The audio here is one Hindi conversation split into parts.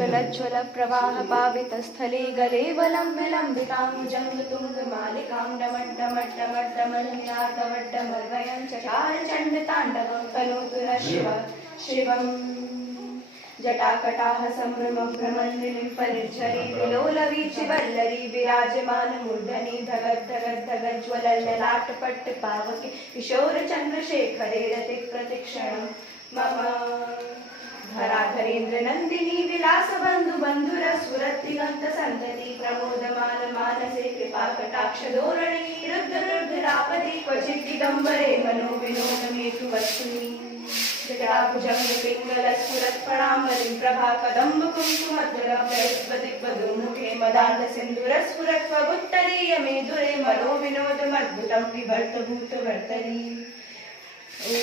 गलज्ज्वल प्रवाह पावितस्थले गले वलम्बिलम्बिकां जङ्गतुङ्गमालिकां डमड्डमड्डमड्डमड्डमन्नाथवड्डमर्वयं चकार चण्डताण्डवं तनोतु नः शिवम् जटाकटाः सम्भ्रमं भ्रमन्निलिम्पनिर्झरी विलोलवीचिवल्लरी विराजमानमूर्धनि धगद्धगद्धगज्ज्वलल्ललाटपट्टपावके किशोरचन्द्रशेखरे रतिप्रतिक्षणं मम धराधरेन्द्रनन्दिनी विलासबन्धुबन्धुरस्फुरद्दिगन्तसन्तति प्रमोदमान मानसे कृपाकटाक्षधोरणी रुद्धरुद्धरापति क्वचित् दिगम्बरे मनोविनोदमेतु वस्तुनि जटाभुजङ्गपिङ्गलस्फुरत्फणाम्बरीं प्रभाकदम्बकुङ्कुमद्दलप्रयस्पतिपदुर्मुखे मदान्तसिन्दूरस्फुरत्वगुत्तरीयमेधुरे मनोविनोदमद्भुतं विभर्तभूतभर्तरी ॐ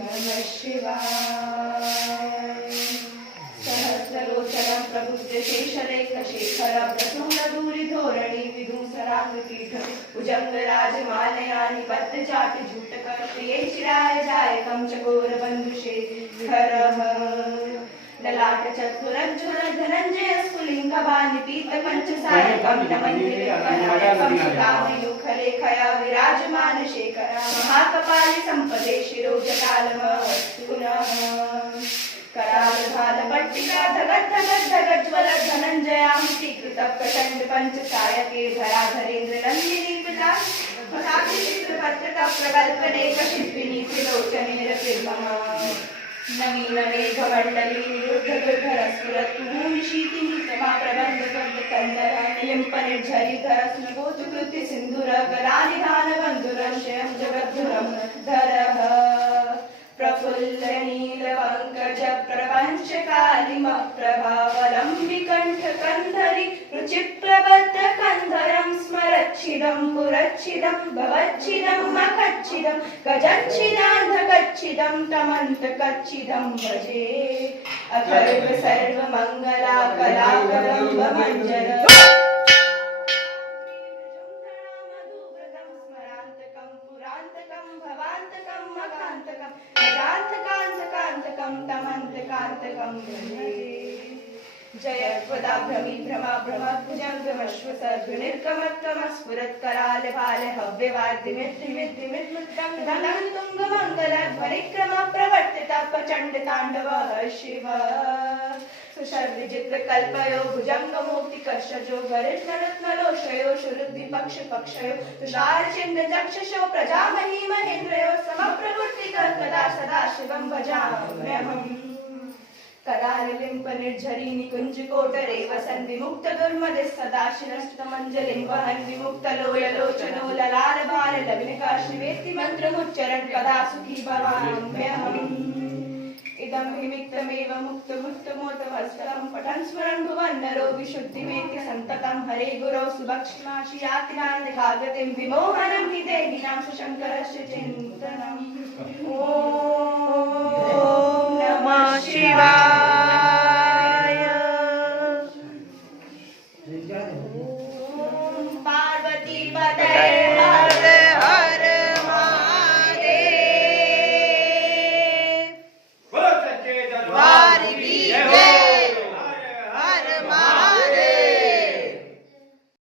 नमः शिवाय सहस्रलोचनं प्रबुद्धशेषरेखशेखर प्रसूनधूरिधोरणी विदूसराङ्गपीठ भुजङ्गराजमालयानि बद्धचाटुजूटकप्रिये चिराय जायकं चकोरबन्धुशेखरः ललाटचतुरज्ज्वल धनञ्जय स्फुलिङ्गबाणिपीतकञ्चसायकं नमन्दिरकनायकं कामयुखलेखया विराजमान शेखर महाकपालि सम्पदे शिरोजटालमस्तु पुनः करालभालपट्टिका धगद्धगद्धगज्ज्वल धनञ्जयामिति कृतप्रचण्ड पञ्चसायके धराधरेन्द्रनन्दिनी पिता चित्रपत्रक प्रकल्पनेकशिल्पिनी त्रिलोचनेरतिर्मम नवीनमेघमण्डली निरुद्धगर्भरस्फुरत्कुहूनिशीतिनीतमा प्रबन्धकन्दकन्दरानिलिम्पनिर्झरिधरस्नगोचुकृति सिन्धुरकरानिधानबन्धुरश्रयं जगद्धुरं धरः प्रफुल्लनीलपङ्कज प्रपञ्चकालिमप्रभावलम्बिकण्ठकन्धरि रुचिप्रबद्धकन्धरं स्मरच्छिदं पुरच्छिदं भवच्छिदं मखच्छिदं गजच्छिदान्धकच्छिदं तमन्तकच्छिदं भजे अथर्व सर्वमङ्गला कलाकलम्बमञ्जर भवान्तकं मकान्तकं अजान्तकान्तकान्तकं तमन्तकान्तकं भजे जयत्वदाभ्रमी भ्रमा भ्रमद्भुजङ्गमश्वसद्विनिर्गमत्वमस्फुरत्करालभाल हव्यवाद्यमिद्धिमिद्धिमिद्मृदङ्गमङ्गलध्वनिक्रम प्रवर्तितः प्रचण्डताण्डवः शिव सुषर्विचित्रकल्पयो भुजङ्गमूर्तिकर्षजो गरिष्ठरत्नलोषयो शुरुद्विपक्षपक्षयो तुषारचिन्द्रचक्षुषो प्रजामही महेन्द्रयो समप्रवृत्तिकर्कदा सदा शिवं भजाम्यहम् करालिलिम्पनिर्झरी निकुञ्जकोटरे वसन् विमुक्तदुर्मदे सदा शिरस्तमञ्जलिं वहन् विमुक्तलोललोचनो ललालभाललविनका शिवेति मन्त्रमुच्चरन् कदा सुखी भवाम्यहम् इदं विमिक्तमेव मुक्तमुक्तमोतमस्तरं पठन् स्मरन् भुवन् नरो विशुद्धिमेति सन्ततं हरे गुरौ सुभक्ष्माशियातिनान्दिकागतिं विमोहनं हि देहिनां सुशङ्करस्य चिन्तनम् ॐ नमः शिवाय।